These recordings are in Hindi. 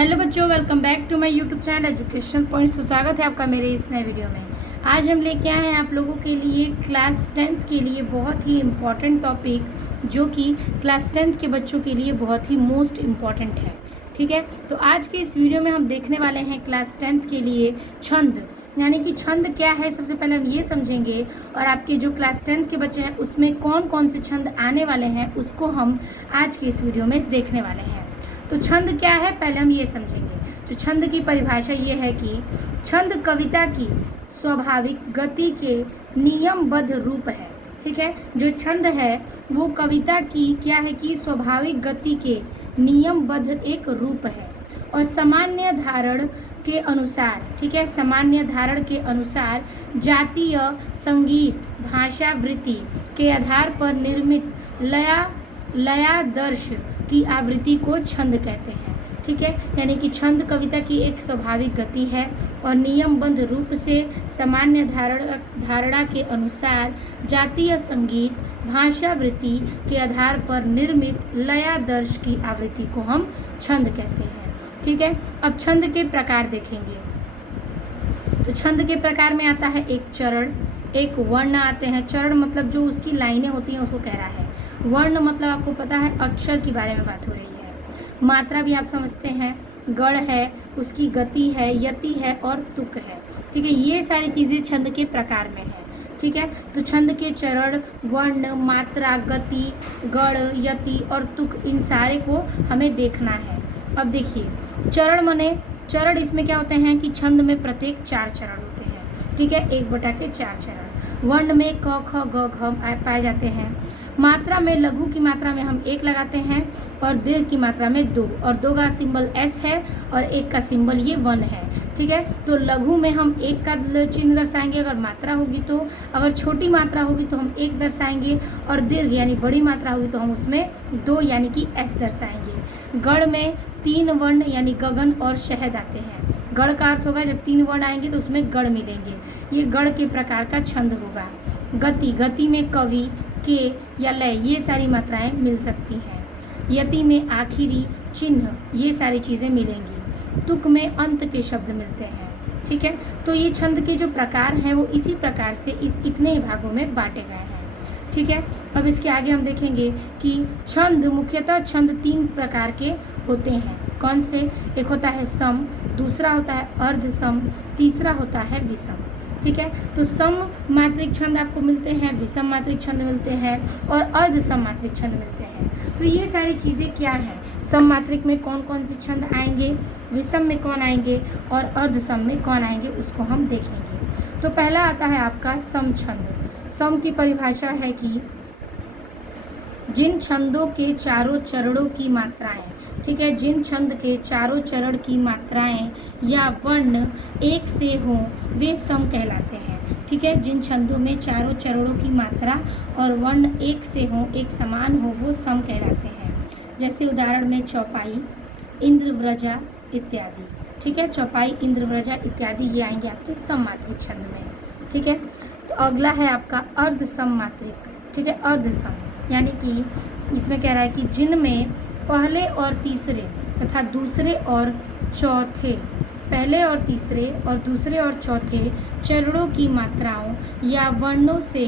हेलो बच्चों, welcome back to my YouTube channel education points. तो स्वागत है आपका मेरे इस नए वीडियो में। आज हम लेके आए हैं आप लोगों के लिए क्लास 10th के लिए बहुत ही इम्पॉर्टेंट टॉपिक, जो कि क्लास 10th के बच्चों के लिए बहुत ही मोस्ट इम्पॉर्टेंट है। ठीक है, तो आज के इस वीडियो में हम देखने वाले हैं क्लास 10th के लिए छंद, यानी कि छंद क्या है सबसे पहले हम ये समझेंगे, और आपके जो क्लास 10th के बच्चे हैं उसमें कौन कौन से छंद आने वाले हैं उसको हम आज के इस वीडियो में देखने वाले हैं। तो छंद क्या है पहले हम ये समझेंगे। जो छंद की परिभाषा ये है कि छंद कविता की स्वाभाविक गति के नियमबद्ध रूप है। ठीक है, जो छंद है वो कविता की क्या है कि स्वाभाविक गति के नियमबद्ध एक रूप है और सामान्य धारण के अनुसार, ठीक है, सामान्य धारण के अनुसार जातीय संगीत भाषा वृत्ति के आधार पर निर्मित लयादर्श की आवृत्ति को छंद कहते हैं। ठीक है, यानी कि छंद कविता की एक स्वाभाविक गति है और नियमबद्ध रूप से सामान्य धारणा के अनुसार जातीय संगीत भाषा वृत्ति के आधार पर निर्मित लयादर्श की आवृत्ति को हम छंद कहते हैं। ठीक है, अब छंद के प्रकार देखेंगे। तो छंद के प्रकार में आता है एक चरण, एक वर्ण आते हैं। चरण मतलब जो उसकी लाइनें होती हैं उसको कह रहा है। वर्ण मतलब आपको पता है अक्षर के बारे में बात हो रही है। मात्रा भी आप समझते हैं, गढ़ है, उसकी गति है, यति है और तुक है। ठीक है, ये सारी चीज़ें छंद के प्रकार में है। ठीक है, तो छंद के चरण, वर्ण, मात्रा, गति, गढ़, यति और तुक, इन सारे को हमें देखना है। अब देखिए चरण मने चरण, इसमें क्या होते हैं कि छंद में प्रत्येक 4 चरण होते हैं। ठीक है, 1/4 चरण। वर्ण में क ख ग घ पाए जाते हैं। मात्रा में लघु की मात्रा में हम 1 लगाते हैं और दीर्घ की मात्रा में 2, और 2 का सिंबल S है और 1 का सिंबल ये 1 है। ठीक है, तो लघु में हम 1 का चिन्ह दर्शाएंगे अगर मात्रा होगी तो, अगर छोटी मात्रा होगी तो हम 1 दर्शाएंगे, और दीर्घ यानी बड़ी मात्रा होगी तो हम उसमें 2 यानी कि S दर्शाएंगे। गढ़ में 3 वर्ण यानी गगन और शहद आते हैं। गढ़ का अर्थ होगा जब 3 वर्ण आएंगे तो उसमें गढ़ मिलेंगे। ये गढ़ के प्रकार का छंद होगा। गति में कवि, के या लय, ये सारी मात्राएं मिल सकती हैं। यति में आखिरी, चिन्ह, ये सारी चीज़ें मिलेंगी। तुक में अंत के शब्द मिलते हैं। ठीक है, तो ये छंद के जो प्रकार हैं वो इसी प्रकार से इतने भागों में बांटे गए हैं। ठीक है, अब इसके आगे हम देखेंगे कि छंद, मुख्यतः छंद 3 प्रकार के होते हैं। कौन से? एक होता है सम, दूसरा होता है अर्ध सम, तीसरा होता है विषम। ठीक है, तो सम मात्रिक छंद आपको मिलते हैं, विषम मात्रिक छंद मिलते हैं और अर्ध सम मात्रिक छंद मिलते हैं। तो ये सारी चीज़ें क्या हैं? सम मात्रिक में कौन कौन से छंद आएंगे, विषम में कौन आएंगे और अर्ध सम में कौन आएंगे, उसको हम देखेंगे। तो पहला आता है आपका सम छंद। सम की परिभाषा है कि जिन छंदों के चारों चरणों की मात्राएं, ठीक है, जिन छंद के चारों चरण की मात्राएं या वर्ण एक से हों वे सम कहलाते हैं। ठीक है, जिन छंदों में चारों चरणों की मात्रा और वर्ण एक से हों, एक समान हो, वो सम कहलाते हैं। जैसे उदाहरण में चौपाई, इंद्रव्रजा इत्यादि। ठीक है, चौपाई, इंद्रव्रजा इत्यादि ये आएंगे आपके सम मात्रिक छंद में। ठीक है, तो अगला है आपका अर्ध सम मात्रिक। ठीक है, अर्ध सम यानी कि इसमें कह रहा है कि जिनमें पहले और तीसरे तथा दूसरे और चौथे, पहले और तीसरे और दूसरे और चौथे चरणों की मात्राओं या वर्णों से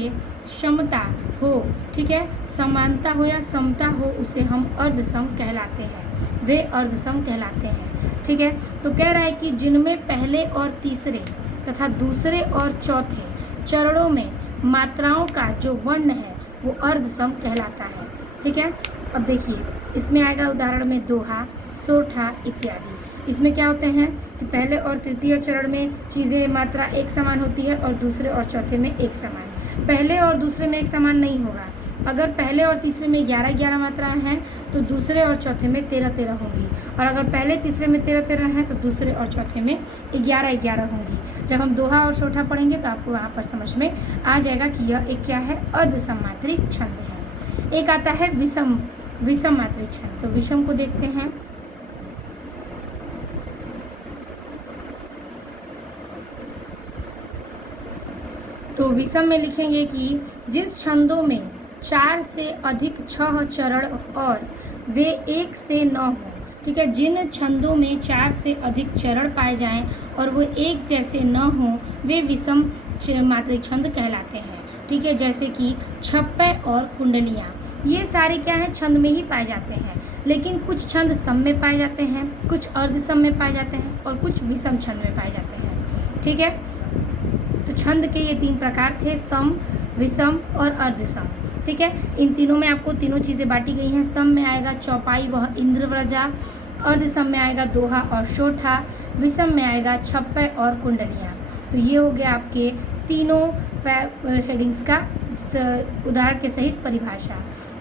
समता हो, ठीक है, समानता हो या समता हो, उसे हम अर्धसम कहलाते हैं। वे अर्धसम कहलाते हैं। ठीक है, तो कह रहा है कि जिनमें पहले और तीसरे तथा दूसरे और चौथे चरणों में मात्राओं का जो वर्ण है वो अर्धसम कहलाता है। ठीक है, अब देखिए इसमें आएगा उदाहरण में दोहा, सोठा इत्यादि। इसमें क्या होते हैं कि पहले और तृतीय चरण में चीज़ें मात्रा एक समान होती है और दूसरे और चौथे में एक समान। पहले और दूसरे में एक समान नहीं होगा। अगर पहले और तीसरे में 11-11 मात्राएं हैं तो दूसरे और चौथे में 13-13 होंगी, और अगर पहले तीसरे में 13-13 हैं तो दूसरे और चौथे में 11-11 होंगी। जब हम दोहा और सोठा पढ़ेंगे तो आपको वहाँ पर समझ में आ जाएगा कि यह एक क्या है, अर्धसम मात्रिक छंद है। एक आता है विषम मात्रिक छंद। तो विषम को देखते हैं। तो विषम में लिखेंगे कि जिस छंदों में 4 से अधिक 6 चरण और वे 1 से 9 हो, ठीक है। जिन छंदों में 4 से अधिक चरण पाए जाएं और वो एक जैसे न हों वे विषम मात्रिक छंद कहलाते हैं। ठीक है, जैसे कि छप्पे और कुंडलियाँ, ये सारे क्या हैं, छंद में ही पाए जाते हैं। लेकिन कुछ छंद सम में पाए जाते हैं, कुछ अर्ध सम में पाए जाते हैं और कुछ विषम छंद में पाए जाते हैं। ठीक है, तो छंद के ये 3 प्रकार थे, सम, विषम और अर्ध सम। ठीक है, इन तीनों में आपको तीनों चीज़ें बांटी गई हैं। सम में आएगा चौपाई व इंद्रव्रजा, अर्ध सम में आएगा दोहा और शोठा, विषम में आएगा छप्पे और कुंडलियाँ। तो ये हो गया आपके तीनों हेडिंग्स का उदाहरण के सहित परिभाषा।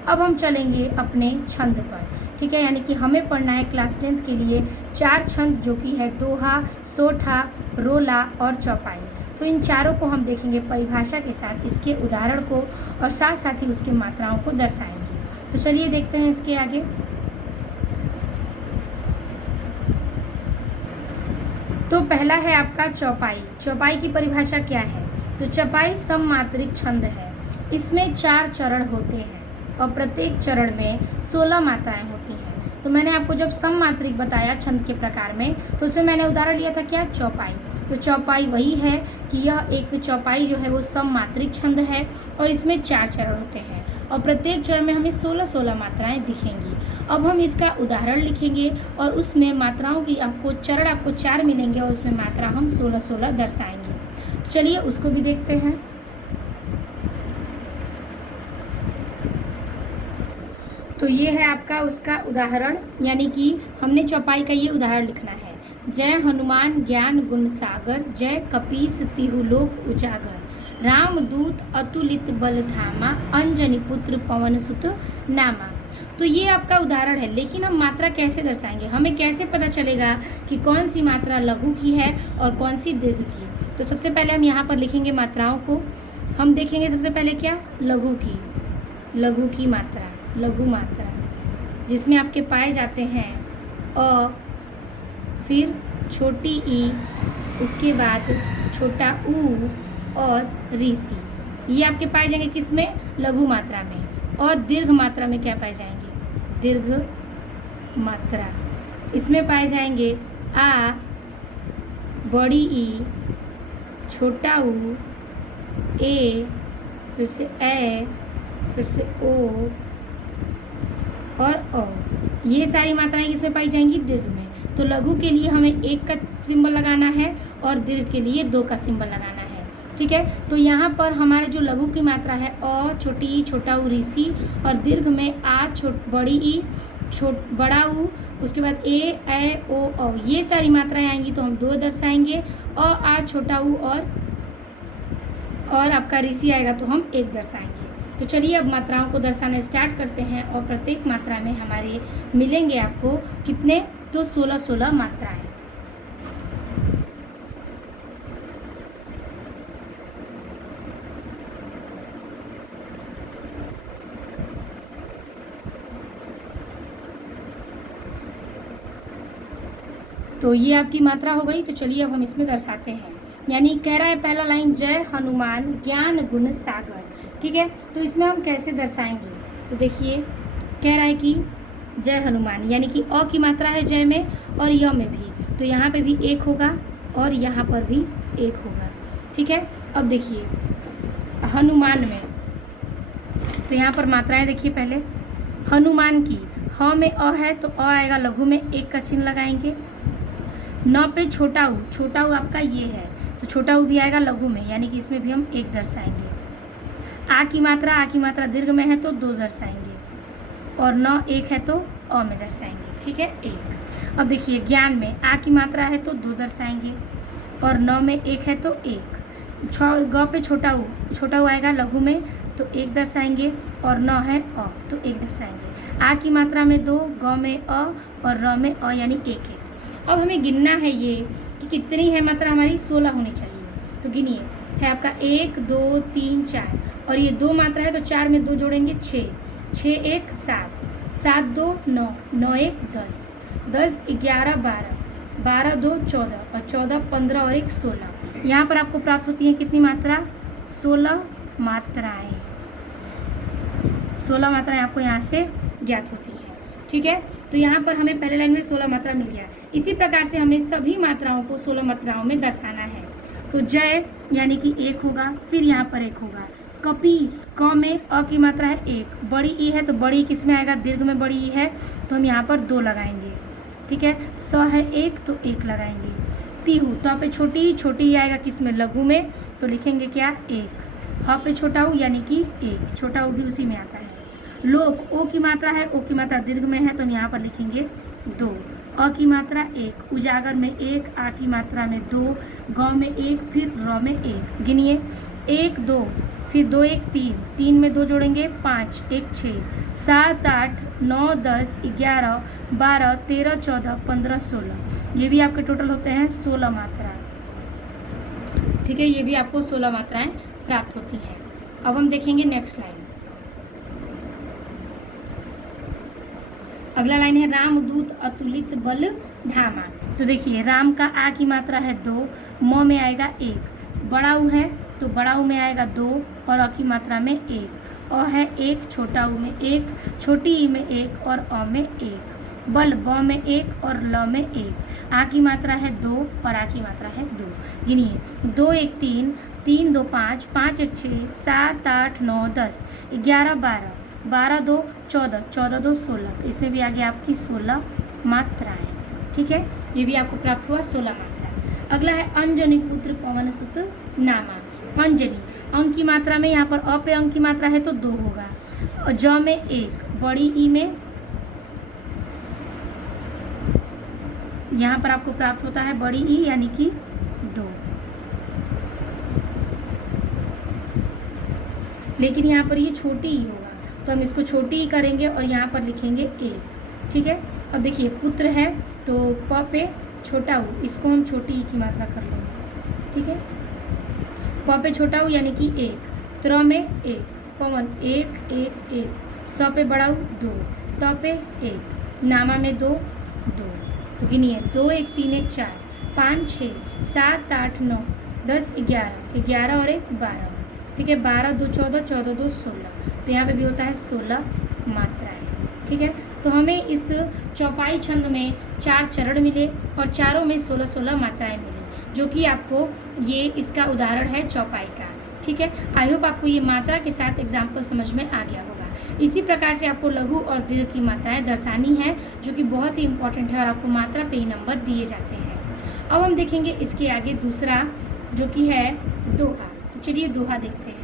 अब हम चलेंगे अपने छंद पर। ठीक है, यानी कि हमें पढ़ना है क्लास 10th के लिए 4 छंद, जो कि है दोहा, सोठा, रोला और चौपाई। तो इन चारों को हम देखेंगे परिभाषा के साथ, इसके उदाहरण को और साथ साथ ही उसकी मात्राओं को दर्शाएंगे। तो चलिए देखते हैं इसके आगे। तो पहला है आपका चौपाई। चौपाई की परिभाषा क्या है? तो चौपाई सममात्रिक छंद है। इसमें 4 चरण होते हैं और प्रत्येक चरण में 16 मात्राएं होती हैं। तो मैंने आपको जब सममात्रिक बताया छंद के प्रकार में, तो उसमें मैंने उदाहरण लिया था क्या, चौपाई। तो चौपाई वही है कि यह एक चौपाई जो है वो सममात्रिक छंद है और इसमें 4 चरण होते हैं और प्रत्येक चरण में हमें 16-16 मात्राएं दिखेंगी। अब हम इसका उदाहरण लिखेंगे और उसमें मात्राओं की आपको चरण आपको 4 मिलेंगे और उसमें मात्रा हम 16-16 दर्शाएंगे। तो चलिए उसको भी देखते हैं। तो ये है आपका उसका उदाहरण, यानी कि हमने चौपाई का ये उदाहरण लिखना है। जय हनुमान ज्ञान गुण सागर, जय कपीस तिहु लोक उजागर, रामदूत अतुलित बल धामा, अंजनी पुत्र पवन सुत नामा। तो ये आपका उदाहरण है, लेकिन हम मात्रा कैसे दर्शाएंगे? हमें कैसे पता चलेगा कि कौन सी मात्रा लघु की है और कौन सी दीर्घ की? तो सबसे पहले हम यहाँ पर लिखेंगे मात्राओं को। हम देखेंगे सबसे पहले क्या, लघु की मात्रा, लघु मात्रा, जिसमें आपके पाए जाते हैं अ, फिर छोटी ई, उसके बाद छोटा ऊ और ऋषि। ये आपके पाए जाएंगे किस में, लघु मात्रा में। और दीर्घ मात्रा में क्या पाए जाएंगे, दीर्घ मात्रा, इसमें पाए जाएंगे आ, बड़ी ई, छोटा ऊ, ए, फिर से ए, फिर से ओ और अ। ये सारी मात्राएं किसमें पाई जाएंगी, दीर्घ में। तो लघु के लिए हमें 1 का सिंबल लगाना है और दीर्घ के लिए 2 का सिंबल लगाना है। ठीक है, तो यहाँ पर हमारे जो लघु की मात्रा है अ, छोटी ई, छोटा ऊ, ऋषि, और दीर्घ में आ, बड़ी ई, बड़ा ऊ, उसके बाद ए ओ औ। ये सारी मात्राएं आएंगी तो हम 2 दर्शाएंगे। अ, आ, छोटा ऊ और आपका ऋषि आएगा तो हम 1 दर्शाएंगे। तो चलिए अब मात्राओं को दर्शाना स्टार्ट करते हैं और प्रत्येक मात्रा में हमारे मिलेंगे आपको कितने, तो 16-16 मात्राएं। तो ये आपकी मात्रा हो गई। तो चलिए अब हम इसमें दर्शाते हैं। यानी कह रहा है पहला लाइन, जय हनुमान ज्ञान गुण सागर। ठीक है, तो इसमें हम कैसे दर्शाएंगे? तो देखिए कह रहा है कि जय हनुमान, यानी कि अ की मात्रा है जय में और य में भी, तो यहाँ पे भी 1 होगा और यहाँ पर भी 1 होगा। ठीक है, अब देखिए हनुमान में, तो यहाँ पर मात्राएं देखिए पहले हनुमान की, ह में अ है तो अ आएगा लघु में, 1 का चिन्ह लगाएंगे। न पे छोटा ऊ आपका ये है तो छोटा ऊ भी आएगा लघु में, यानी कि इसमें भी हम 1 दर्शाएंगे। आ की मात्रा दीर्घ में है तो 2 दर्शाएंगे और न 1 है तो अ में दर्शाएंगे। ठीक है, 1। अब देखिए ज्ञान में आ की मात्रा है तो 2 दर्शाएंगे और न में 1 है तो 1। ग पे छोटा ऊ आएगा लघु में तो 1 दर्शाएंगे और न है अ तो 1 दर्शाएंगे। आ की मात्रा में 2, ग में अ और र में अ, यानी 1। अब हमें गिनना है ये कि कितनी है मात्रा हमारी, 16 होनी चाहिए। तो गिनिए, है आपका 1 2 3 4 और ये 2 मात्रा है तो 4 में 2 जोड़ेंगे 6, 6 1 7, 7 2 9, 9 1 10, 10 11 12, 12 2 14 और 14 15 और 1 16। यहाँ पर आपको प्राप्त होती है कितनी मात्रा, 16 मात्राएं। 16 मात्राएं आपको यहाँ से ज्ञात होती है। ठीक है। तो यहाँ पर हमें पहले लाइन में 16 मात्रा मिल गया। इसी प्रकार से हमें सभी मात्राओं को 16 मात्राओं में दर्शाना है। तो जय यानी कि 1 होगा, फिर यहाँ पर 1 होगा। कपीस, क में अ की मात्रा है 1, बड़ी ई है तो बड़ी किस में आएगा, दीर्घ में बड़ी ई है तो हम यहाँ पर 2 लगाएंगे, ठीक है। स है 1 तो 1 लगाएंगे। तिहु, तो पे छोटी ई आएगा किस में, लघु में, तो लिखेंगे क्या 1। ह पे छोटा ऊ यानी कि 1, छोटा ऊ भी उसी में आता है। लोक, ओ की मात्रा है, ओ की मात्रा दीर्घ में है तो हम यहाँ पर लिखेंगे 2। अ की मात्रा 1, उजागर में 1, आ की मात्रा में 2, ग में 1, फिर र में 1। गिनिए 1 2, फिर 2 1 3, 3 में 2 जोड़ेंगे 5, 1 6, 7 8 9 10 11 12 13 14 15 16। ये भी आपके टोटल होते हैं 16 मात्रा, ठीक है। ये भी आपको 16 मात्राएं प्राप्त होती हैं। अब हम देखेंगे नेक्स्ट लाइन। अगला लाइन है रामदूत अतुलित बल धामा। तो देखिए राम का आ की मात्रा है 2, म में आएगा 1, बड़ा ऊ है तो बड़ा ऊ में आएगा 2 और अ की मात्रा में 1, अ है 1, छोटा ऊ में 1, छोटी ई में 1 और अ में 1। बल, ब में 1 और ल में 1। आ की मात्रा है 2 और आ की मात्रा है 2। गिनिए 2 1 3, 3 2 5, 5 1 6, 7 8 9 10 11 12, 12 2 14, 14 2 16। तो इसमें भी आ गया आपकी 16 मात्राएं, ठीक है। ये भी आपको प्राप्त हुआ 16 मात्रा। अगला है अंजनी पुत्र पवन सुत नामा। अंजनी, अंक की मात्रा में यहाँ पर अ पे अंक की मात्रा है तो 2 होगा। ज में 1, बड़ी ई में यहाँ पर आपको प्राप्त होता है बड़ी ई यानी कि 2, लेकिन यहाँ पर ये छोटी ई होगा तो हम इसको छोटी ई करेंगे और यहाँ पर लिखेंगे 1, ठीक है। अब देखिए पुत्र है तो प पे छोटा ऊ, इसको हम छोटी ई की मात्रा कर लेंगे, ठीक है। प पे छोटा ऊ यानी कि 1, त्र में 1, पवन 1 1 1, स पे बड़ा ऊ 2, त पे 1, नामा में 2 2। तो गिनिए 2 1 3 1 4, 5 6 7 8 9 10 11, 11 और 1 12, ठीक है। 12 2 14, 14 2 16। तो यहाँ पे भी होता है 16 मात्राएं, ठीक है। तो हमें इस चौपाई छंद में 4 चरण मिले और चारों में 16 16 मात्राएं मिली, जो कि आपको ये इसका उदाहरण है चौपाई का, ठीक है। आई होप आपको ये मात्रा के साथ एग्जाम्पल समझ में आ गया होगा। इसी प्रकार से आपको लघु और दीर्घ की मात्राएं दर्शानी है, जो कि बहुत ही इंपॉर्टेंट है और आपको मात्रा पे ही नंबर दिए जाते हैं। अब हम देखेंगे इसके आगे दूसरा जो कि है दोहा। तो चलिए दोहा देखते हैं।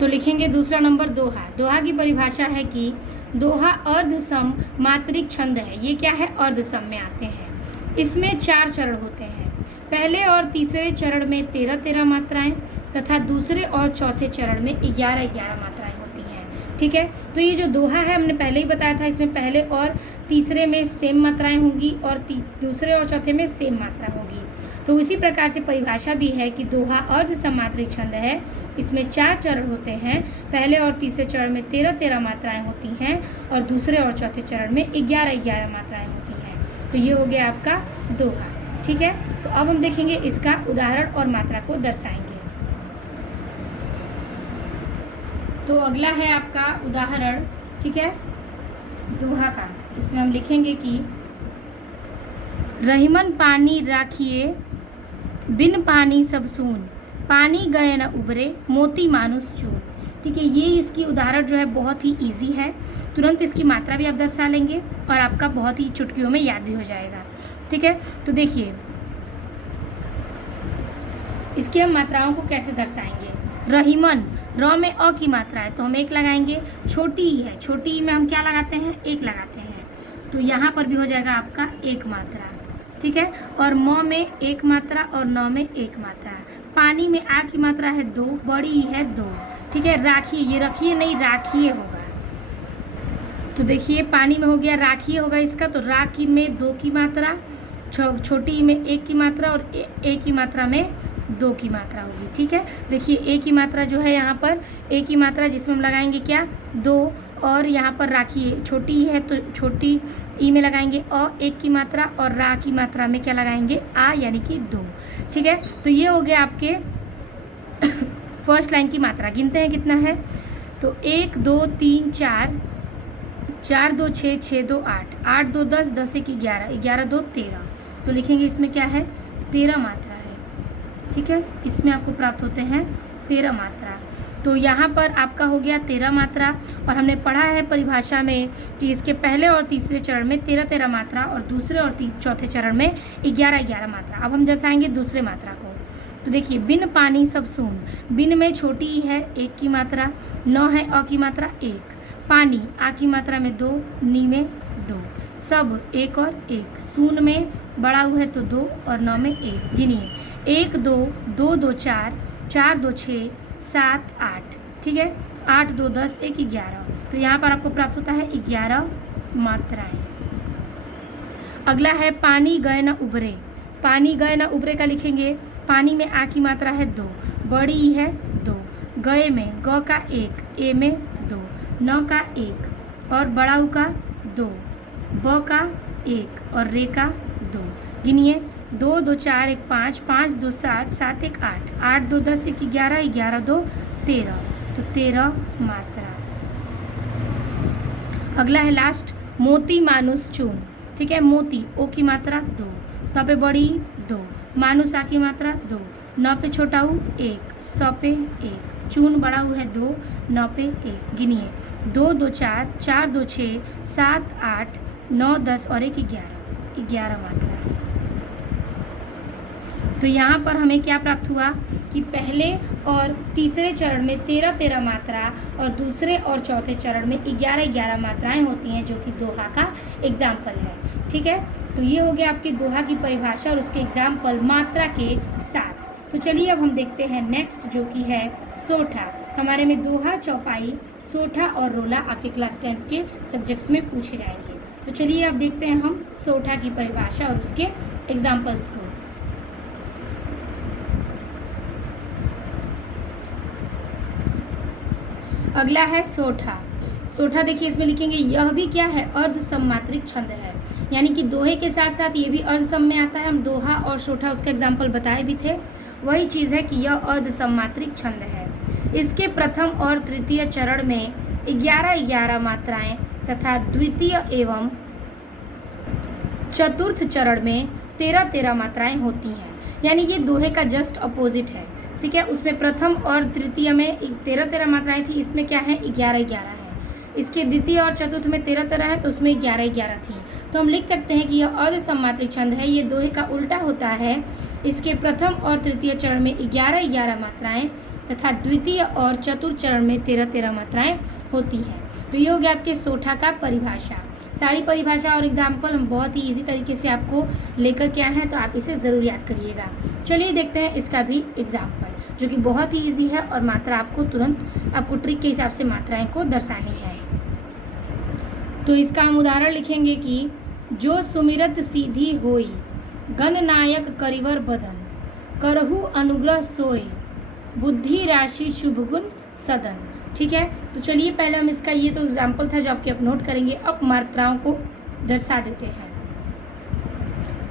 तो लिखेंगे दूसरा नंबर दोहा। दोहा की परिभाषा है कि दोहा अर्धसम मात्रिक छंद है। ये क्या है, अर्धसम में आते हैं। इसमें 4 चरण होते हैं। पहले और तीसरे चरण में 13 13 मात्राएं तथा दूसरे और चौथे चरण में 11 11 मात्राएं होती हैं, ठीक है। तो ये जो दोहा है हमने पहले ही बताया था, इसमें पहले और तीसरे में सेम मात्राएं होंगी और दूसरे और चौथे में सेम मात्रा होगी। तो इसी प्रकार से परिभाषा भी है कि दोहा अर्धसमात्रिक छंद है। इसमें 4 चरण होते हैं। पहले और तीसरे चरण में 13 13 मात्राएं होती हैं और दूसरे और चौथे चरण में 11 11 मात्राएं होती हैं। तो ये हो गया आपका दोहा, ठीक है। तो अब हम देखेंगे इसका उदाहरण और मात्रा को दर्शाएंगे। तो अगला है आपका उदाहरण, ठीक है, दोहा का। इसमें हम लिखेंगे कि रहीमन पानी राखिए बिन पानी सब सून, पानी गए न उबरे मोती मानुस चून। ठीक है, ये इसकी उदाहरण जो है बहुत ही इजी है। तुरंत इसकी मात्रा भी आप दर्शा लेंगे और आपका बहुत ही चुटकियों में याद भी हो जाएगा, ठीक है। तो देखिए इसकी हम मात्राओं को कैसे दर्शाएंगे। रहीमन, र में अ की मात्रा है तो हम 1 लगाएंगे। छोटी ई है, छोटी ई में हम क्या लगाते हैं, 1 लगाते हैं। तो यहाँ पर भी हो जाएगा आपका 1 मात्रा, ठीक है। और म में 1 मात्रा और न में 1 मात्रा। पानी में आ की मात्रा है 2, बड़ी ई है 2, ठीक है। राखिए, ये रखिए नहीं राखिए होगा। तो देखिए पानी में हो गया राखिए होगा इसका। तो राखी में 2 की मात्रा, छोटी ई में 1 की मात्रा और ए की मात्रा में 2 की मात्रा होगी, ठीक है। देखिए ए की मात्रा जो है यहाँ पर ए की मात्रा जिसमें हम लगाएंगे क्या 2 और यहाँ पर राखी छोटी है तो छोटी ई में लगाएंगे अ एक की मात्रा, और रा की मात्रा में क्या लगाएंगे आ, यानी कि 2। ठीक है, तो ये हो गया आपके फर्स्ट लाइन की मात्रा। गिनते हैं कितना है, तो 1 2 3 4, 4 2 6, 6 2 8, 8 2 10, 10 1 11, 11 2 13। तो लिखेंगे इसमें क्या है, 13 मात्रा है। ठीक है, इसमें आपको प्राप्त होते हैं 13 मात्रा। तो यहाँ पर आपका हो गया 13 मात्रा, और हमने पढ़ा है परिभाषा में कि इसके पहले और तीसरे चरण में 13 मात्रा, और दूसरे और चौथे चरण में 11 मात्रा। अब हम दर्शाएंगे दूसरे मात्रा को। तो देखिए, बिन पानी सब सून, बिन में छोटी ई है 1 की मात्रा, न है अ की मात्रा 1, पानी आ की मात्रा में 2, नी में 2, सब 1 और 1, सून में बड़ा ऊ है तो 2 और न में 1। गिनिए 1 2 2 2 4, 4 2 6, 7 8। ठीक है, 8 2 10, 1 11। तो यहाँ पर आपको प्राप्त होता है 11 मात्राएं। अगला है पानी गए न उबरे, पानी गए न उबरे का लिखेंगे, पानी में आ की मात्रा है 2, बड़ी ई है 2, गए में ग का 1, ए में 2, न का 1 और बड़ा ऊ का 2, ब का 1 और रे का 2। गिनिए 2 2 4 1 5, 5 2 7, 7 1 8, 8 2 10, 1 11, 11 2 13। तो 13 मात्रा। अगला है लास्ट, मोती मानुस चून। ठीक है, मोती ओ की मात्रा 2, त पे बड़ी 2, मानुस आ की मात्रा 2, न पे छोटा ऊ 1, स पे 1, चून बड़ा ऊ है 2, न पे 1। गिनिए 2 2 4, 4 2 6, 7 8, 9 10 और 1 11, 11 मात्रा। तो यहाँ पर हमें क्या प्राप्त हुआ कि पहले और तीसरे चरण में 13 मात्रा, और दूसरे और चौथे चरण में 11 मात्राएं होती हैं, जो कि दोहा का एग्जाम्पल है। ठीक है, तो ये हो गया आपके दोहा की परिभाषा और उसके एग्जाम्पल मात्रा के साथ। तो चलिए अब हम देखते हैं नेक्स्ट, जो कि है सोठा। हमारे में दोहा, चौपाई, सोठा और रोला आपके क्लास 10 के सब्जेक्ट्स में पूछे जाएंगे। तो चलिए अब देखते हैं हम सोठा की परिभाषा और उसके एग्जाम्पल्स को। अगला है सोठा। सोठा देखिए, इसमें लिखेंगे यह भी क्या है, अर्ध सम्मात्रिक छंद है, यानी कि दोहे के साथ साथ ये भी अर्ध सम में आता है। हम दोहा और सोठा उसका एग्जाम्पल बताए भी थे, वही चीज़ है कि यह अर्ध सम्मात्रिक छंद है। इसके प्रथम और तृतीय चरण में 11 मात्राएं तथा द्वितीय एवं चतुर्थ चरण में 13 मात्राएं होती हैं, यानी ये दोहे का जस्ट अपोजिट है। ठीक है, उसमें प्रथम और तृतीय में 13 मात्राएं थी, इसमें क्या है 11 है। इसके द्वितीय और चतुर्थ में 13 है, तो उसमें 11 थी। तो हम लिख सकते हैं कि यह अर्ध सम्मात्रिक छंद है, ये दोहे का उल्टा होता है। इसके प्रथम और तृतीय चरण में 11 मात्राएं तथा द्वितीय और चतुर्थ चरण में 13 मात्राएं होती हैं। तो ये हो गया आपके सोठा का परिभाषा। सारी परिभाषा और एग्जाम्पल हम बहुत ही इजी तरीके से आपको लेकर के आए हैं, तो आप इसे ज़रूर याद करिएगा। चलिए देखते हैं इसका भी एग्जाम्पल, जो कि बहुत ही इजी है, और मात्रा आपको तुरंत आपको ट्रिक के हिसाब से मात्राएं को दर्शानी है। तो इसका हम उदाहरण लिखेंगे कि जो सुमिरत सीधी होई, गणनायक करिवर बदन, करहु अनुग्रह सोय, बुद्धि राशि शुभ गुण सदन। ठीक है, तो चलिए पहले हम इसका, ये तो एग्जाम्पल था जो आपके आप नोट करेंगे। अब मात्राओं को दर्शा देते हैं।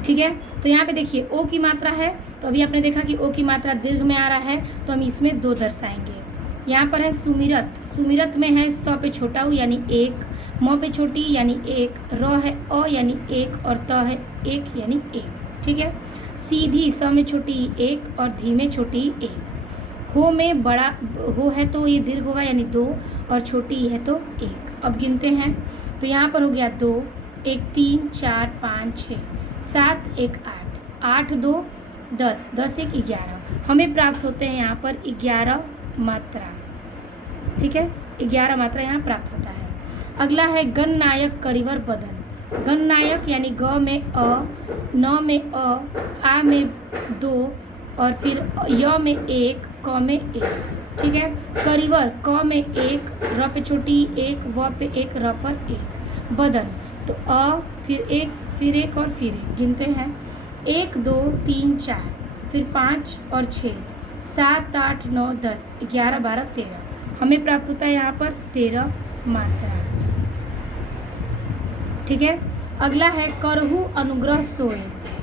ठीक है, तो यहाँ पे देखिए ओ की मात्रा है, तो अभी आपने देखा कि ओ की मात्रा दीर्घ में आ रहा है, तो हम इसमें 2 दर्शाएंगे। यहाँ पर है सुमिरत, सुमिरत में है स पे छोटा ऊ यानी 1, म पे छोटी यानी 1, र है अ यानी 1 और त है 1 यानी 1। ठीक है, सीधी स में छोटी 1 और धी में छोटी 1, हो में बड़ा हो है तो ये दीर्घ होगा यानी 2, और छोटी है तो 1। अब गिनते हैं, तो यहाँ पर हो गया 2 1 3 4 5 6 7 1 8, 8 2 10, 10 1 11। हमें प्राप्त होते हैं यहाँ पर 11 मात्रा। ठीक है, 11 मात्रा यहाँ प्राप्त होता है। अगला है गणनायक करिवर बदन। गणनायक यानी ग में अ, न में अ, आ में 2 और फिर य में 1, क में 1। ठीक है, करिवर क में 1, र पे छोटी 1, व पे 1, र पर 1। बदन तो अ फिर 1 फिर 1 और फिर 1। गिनते हैं 1 2 3 4 फिर 5 और 6 7 8 9 10 11 12 13। हमें प्राप्त होता है यहाँ पर 13 मात्रा। ठीक है, अगला है करहु अनुग्रह सोए।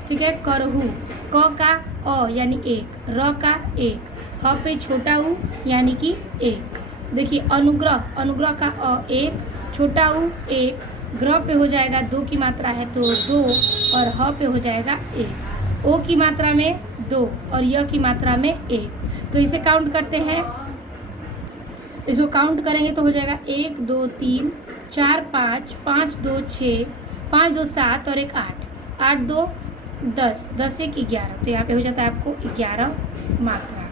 ठीक है, करहु, क का अ यानी एक, र का एक, ह पे छोटा उ यानी कि एक। देखिए अनुग्रह, अनुग्रह का अ एक, छोटा उ एक, ग्रह पे हो जाएगा दो की मात्रा है तो दो, और ह पे हो जाएगा एक। ओ की मात्रा में दो और य की मात्रा में एक। तो इसे काउंट करते हैं, इसको काउंट करेंगे तो हो जाएगा 1 2 3 4 5, 5 2 6, 5 2 7 और 1 8, 8 2 10, 10 1 11। तो यहाँ पे हो जाता है आपको 11 मात्रा।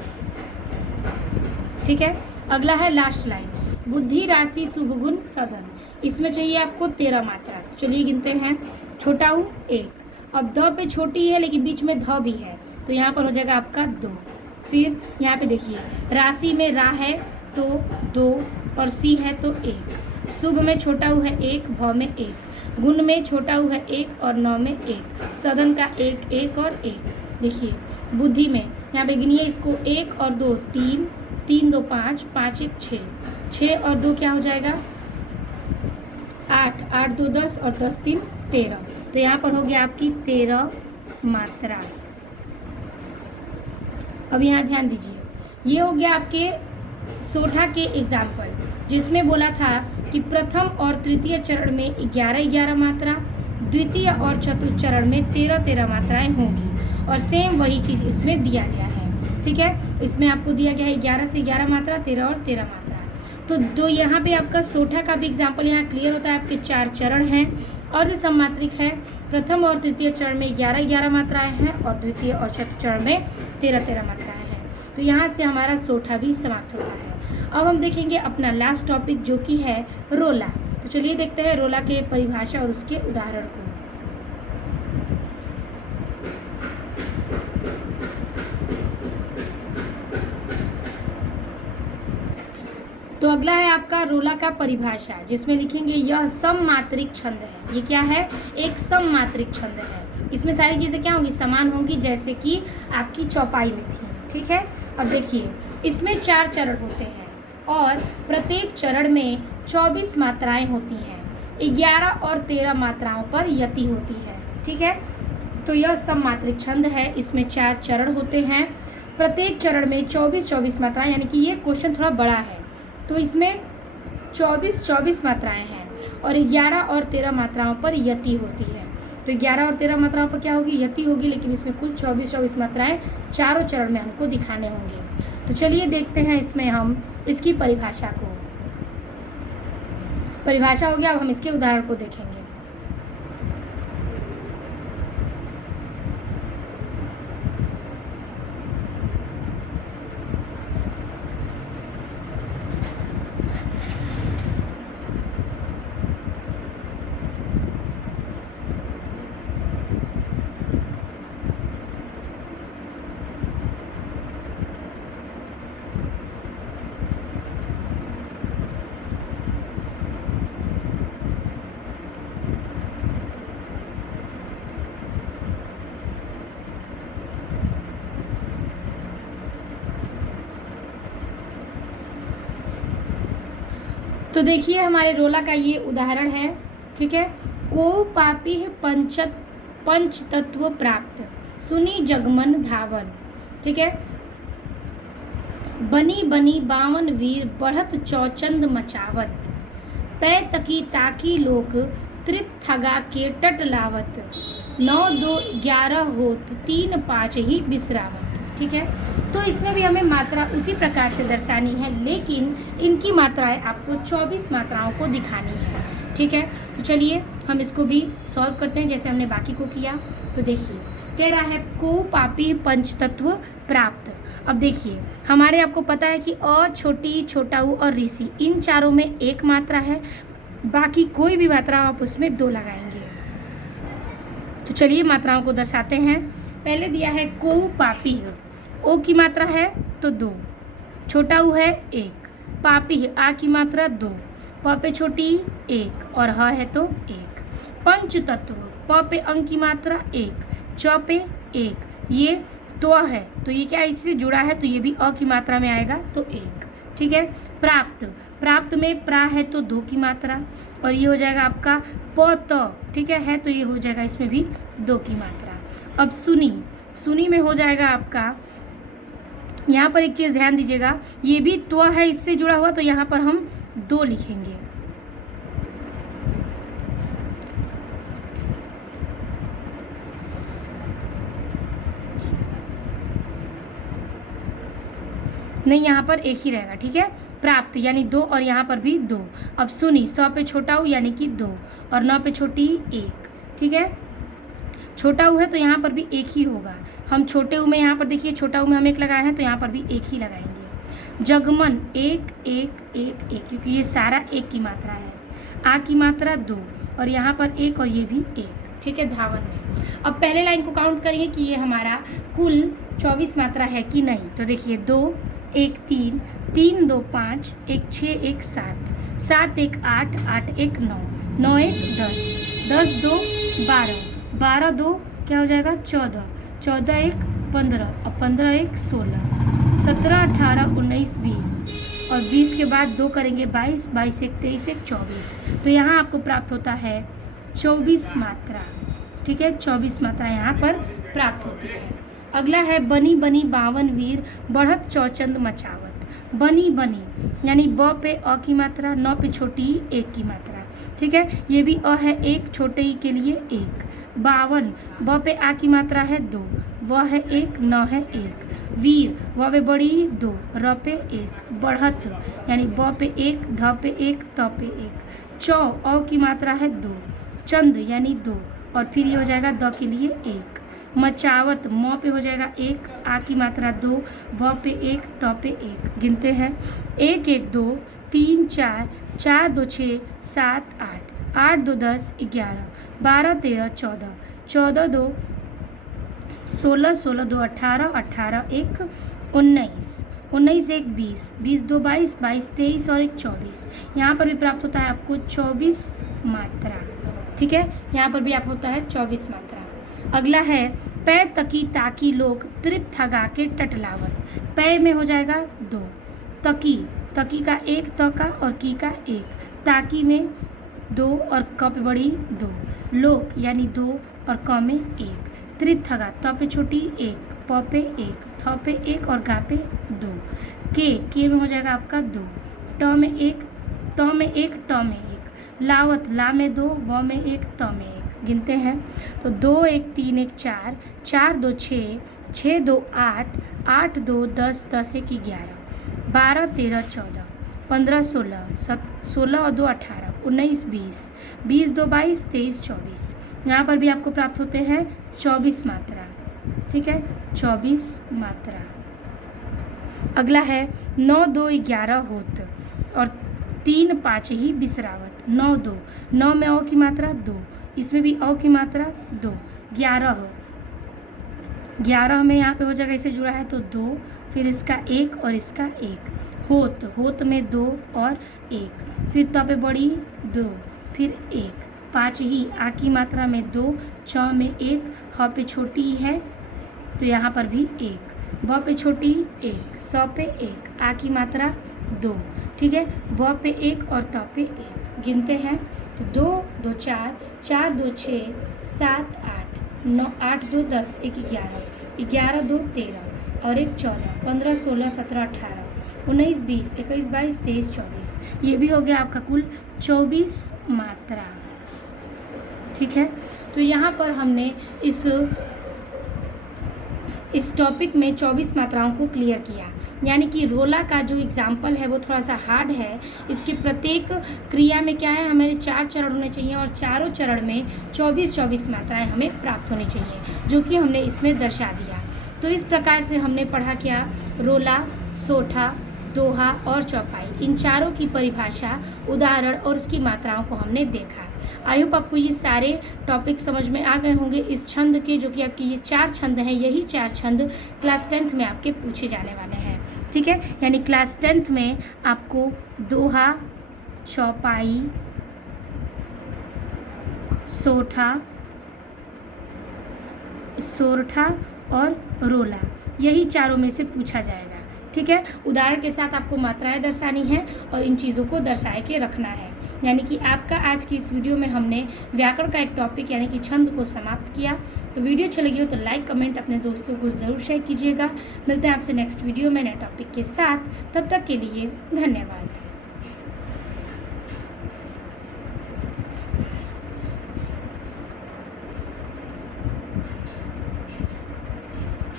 ठीक है, अगला है लास्ट लाइन, बुद्धि राशि शुभ गुण सदन। इसमें चाहिए आपको 13 मात्रा। तो चलिए गिनते हैं, छोटा उ एक, अब द पे छोटी है लेकिन बीच में ध भी है तो यहाँ पर हो जाएगा आपका 2। फिर यहाँ पे देखिए राशि में रा है तो 2 और सी है तो 1, शुभ में छोटा उ है 1, भ में 1, गुण में छोटा उ है 1 और नौ में 1, सदन का 1 1 और 1। देखिए बुद्धि में यहाँ पे गिनिए इसको, 1 और 2 3, 3 2 5, 5 1 6, 6 और 2 क्या हो जाएगा 8, 8 2 10 और 10 3 13। तो यहाँ पर हो गया आपकी 13 मात्रा। अब यहाँ ध्यान दीजिए, ये हो गया आपके सोठा के एग्जाम्पल, जिसमें बोला था कि प्रथम और तृतीय चरण में 11-11 मात्रा, द्वितीय और चतुर्थ चरण में 13-13 मात्राएं होंगी। और सेम वही चीज़ इसमें दिया गया है। ठीक है, इसमें आपको दिया गया है 11 से 11 मात्रा, 13 और 13 मात्रा। तो दो यहाँ पे आपका सोठा का भी एग्जाम्पल यहाँ क्लियर होता है। आपके 4 चरण हैं, अर्ध सम्मात्रिक है। प्रथम और तृतीय चरण में 11-11 मात्राएं हैं और द्वितीय और चतुर्थ चरण में 13-13 मात्राएं हैं। तो यहाँ से हमारा सोठा भी समाप्त होता है। अब हम देखेंगे अपना लास्ट टॉपिक जो कि है रोला। तो चलिए देखते हैं रोला के परिभाषा और उसके उदाहरण को। तो अगला है आपका रोला का परिभाषा, जिसमें लिखेंगे यह सममात्रिक छंद है। ये क्या है, एक सममात्रिक छंद है। इसमें सारी चीज़ें क्या होंगी, समान होंगी, जैसे कि आपकी चौपाई में थी। ठीक है, अब देखिए इसमें 4 चरण होते हैं और प्रत्येक चरण में 24 मात्राएं होती हैं। 11 और 13 मात्राओं पर यति होती है। ठीक है, तो यह सममात्रिक छंद है। इसमें 4 चरण होते हैं, प्रत्येक चरण में 24-24 मात्राएं, यानी कि ये क्वेश्चन थोड़ा बड़ा है तो इसमें 24-24 मात्राएं हैं और 11 और 13 मात्राओं पर यति होती है। तो 11 और 13 मात्राओं पर क्या होगी, यति होगी, लेकिन इसमें कुल 24-24 मात्राएं चारों चरण में हमको दिखाने होंगे। तो चलिए देखते हैं इसमें हम इसकी परिभाषा को। परिभाषा हो गया, अब हम इसके उदाहरण को देखेंगे। तो देखिए हमारे रोला का ये उदाहरण है। ठीक है, को पापी पंच तत्व प्राप्त, सुनी जगमन धावन। ठीक है, बनी बनी 52 वीर बढ़त चौचंद मचावत, पै तकी ताकी लोक तृप्त थगा के टट लावत, 9 2 11 होत 3 5 ही बिसरावत। ठीक है, तो इसमें भी हमें मात्रा उसी प्रकार से दर्शानी है, लेकिन इनकी मात्राएं आपको 24 मात्राओं को दिखानी है। ठीक है, तो चलिए हम इसको भी सॉल्व करते हैं जैसे हमने बाकी को किया। तो देखिए कह रहा है को पापी पंचतत्व प्राप्त। अब देखिए हमारे आपको पता है कि अ, छोटी, छोटा उ और ऋषि, इन चारों में 1 मात्रा है, बाकी कोई भी मात्रा आप उसमें 2 लगाएंगे। तो चलिए मात्राओं को दर्शाते हैं। पहले दिया है को पापी, ओ की मात्रा है तो 2, छोटा उ है 1, पापी है आ की मात्रा 2, प पे छोटी 1 और ह है तो 1। पंच तत्व, प पे अंक की मात्रा 1, च पे 1, ये तो है तो ये क्या इससे जुड़ा है तो ये भी अ की मात्रा में आएगा तो 1। ठीक है। प्राप्त, प्राप्त में प्रा है तो दो की मात्रा, और ये हो जाएगा आपका प त, ठीक है तो ये हो जाएगा इसमें भी दो की मात्रा। अब सुनी, सुनी में हो जाएगा आपका, यहाँ पर एक चीज़ ध्यान दीजिएगा, ये भी त्व है इससे जुड़ा हुआ, तो यहाँ पर हम दो लिखेंगे। नहीं, यहाँ पर एक ही रहेगा, ठीक है। प्राप्त यानी दो, और यहाँ पर भी दो। अब सुनी, 100 पे छोटा ऊ यानी कि दो, और 9 पे छोटी एक, ठीक है। छोटा ऊ है तो यहाँ पर भी एक ही होगा। हम छोटे ऊ में यहाँ पर देखिए, छोटा ऊ में हम एक लगाए हैं तो यहाँ पर भी एक ही लगाएंगे। जगमन, एक एक एक एक, क्योंकि ये सारा एक की मात्रा है। आ की मात्रा दो, और यहाँ पर एक, और ये भी एक, ठीक है, धावन में। अब पहले लाइन को काउंट करिए कि ये हमारा कुल 24 मात्रा है कि नहीं। तो देखिए, 2 1 3, 3 2 5, 1 6, 1 7, 7 1 8, 8 1 9, 9 1 10, 10 2 12, 12 2 क्या हो जाएगा 14, 14 1 15, और 15 1 16, 17 18 19 20, और 20 के बाद 2 करेंगे 22, 22 1 23, 1 24। तो यहाँ आपको प्राप्त होता है 24 मात्रा, ठीक है। 24 मात्रा यहाँ पर प्राप्त होती है। अगला है बनी बनी बावन वीर बढ़त चौचंद मचावत। बनी बनी यानी ब पे अ की मात्रा, 9 पे छोटी ई एक की मात्रा, ठीक है। ये भी अ है एक, छोटे ई के लिए एक। 52 ब पे आ की मात्रा है 2, व है 1, न है 1। वीर व पे बड़ी 2, र पे 1। बढ़त यानी ब पे 1, ढ पे 1, त पे 1। चौ अ की मात्रा है 2, चंद यानी 2, और फिर ये हो जाएगा द के लिए 1। मचावत म पे हो जाएगा 1, आ की मात्रा 2, व पे 1, त पे 1। गिनते हैं 1 1 2 3 4, 4 2 6 7 8, 8 2 10 11, 12 13 14, 14 2 16, 16 2 18, 18 1 19, 19 1 20, 20 2 22, 22 23, और 1 24। यहाँ पर भी प्राप्त होता है आपको 24 मात्रा, ठीक है। यहाँ पर भी आप होता है 24 मात्रा। अगला है पै तकी ताकी लोग तृप्त थगा के टटलावत। पै में हो जाएगा 2, तकी, तकी का 1, त का और की का 1, ताकी में 2 और क पे बड़ी 2, लोक यानी 2 और क में 1, तृप्त थगा त पे छोटी 1, प पे 1, थ पे 1 और गा पे 2, के में हो जाएगा आपका 2, ट में 1, त में 1, ट में 1, लावत, ला में 2, व में 1, त में 1। गिनते हैं तो 2 1 3 1 4, 4 2 6, 6 2 8, 8 2 10, 10 1 11, 12 13 14, 15 16, 16 और 2 18, 19 20, 20 2 22, 23 24। यहाँ पर भी आपको प्राप्त होते हैं 24 मात्रा, ठीक है, 24 मात्रा। अगला है 9 2 11 होत, और 3 5 ही बिसरावत। 9 2, 9 में अ की मात्रा 2, इसमें भी अ की मात्रा 2। 11 11 में यहाँ पे हो जाएगा, इसे जुड़ा है तो 2, फिर इसका 1 और इसका 1। होत, होत में 2 और 1, फिर त पे बड़ी 2, फिर 1। 5 ही आ की मात्रा में 2, च में 1, ह पे छोटी है तो यहाँ पर भी 1, ब पे छोटी 1, स पे 1, आ की मात्रा 2, ठीक है, व पे 1 और त पे 1। गिनते हैं तो 2 2 4, 4 2 6 7 8, 9 8 2 10, 1 11, 11 2 13, और 1 14, 15 16 17 18, 19 20, 21 22, 23 24। ये भी हो गया आपका कुल 24 मात्रा, ठीक है। तो यहाँ पर हमने इस टॉपिक में 24 मात्राओं को क्लियर किया। यानी कि रोला का जो एग्जाम्पल है वो थोड़ा सा हार्ड है। इसकी प्रत्येक क्रिया में क्या है, हमें 4 चरण होने चाहिए, और चारों चरण में 24 मात्राएं हमें प्राप्त होनी चाहिए, जो कि हमने इसमें दर्शा दिया। तो इस प्रकार से हमने पढ़ा क्या, रोला, सोठा, दोहा और चौपाई, इन चारों की परिभाषा, उदाहरण और उसकी मात्राओं को हमने देखा। आई होप आपको ये सारे टॉपिक समझ में आ गए होंगे इस छंद के, जो कि आपके ये 4 छंद हैं। यही 4 छंद क्लास 10th में आपके पूछे जाने वाले हैं, ठीक है। यानी क्लास 10th में आपको दोहा, चौपाई, सोठा, सोरठा और रोला, यही चारों में से पूछा जाएगा, ठीक है। उदाहरण के साथ आपको मात्राएं दर्शानी है और इन चीज़ों को दर्शाए के रखना है। यानी कि आपका आज की इस वीडियो में हमने व्याकरण का एक टॉपिक यानी कि छंद को समाप्त किया। तो वीडियो अच्छी लगी हो तो लाइक कमेंट अपने दोस्तों को ज़रूर शेयर कीजिएगा। मिलते हैं आपसे नेक्स्ट वीडियो में नए टॉपिक के साथ। तब तक के लिए धन्यवाद।